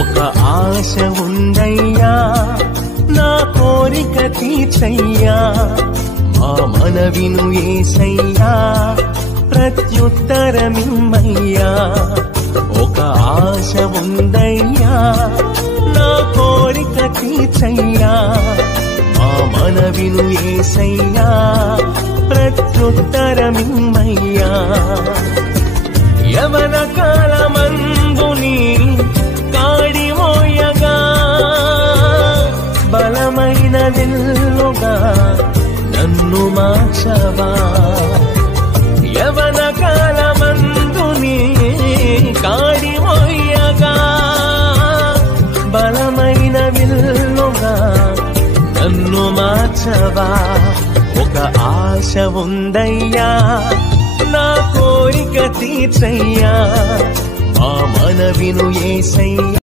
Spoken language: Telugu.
ఒక ఆశ ఉందయ్యా నా కోరిక తీర్చయ్యా మా మనవిను యేసయ్యా ప్రత్యుత్తరమిమ్మయ్యా ఒక ఆశ ఉందయ్యా నా కోరిక తీర్చయ్యా మా మనవిను యేసయ్యా ప్రత్యుత్తరమిమ్మయ్యా యవన కాలమందుని కాడిమోయగా బలమైన విల్లుగా నన్ను మార్చవా యవన కాలమందుని కాడిమోయగా బలమైన విల్లుగా నన్ను మార్చవా ఒక ఆశ ఉందయ్యా నా కోరిక తీర్చయ్యా మా మనవిను యేసయ్యా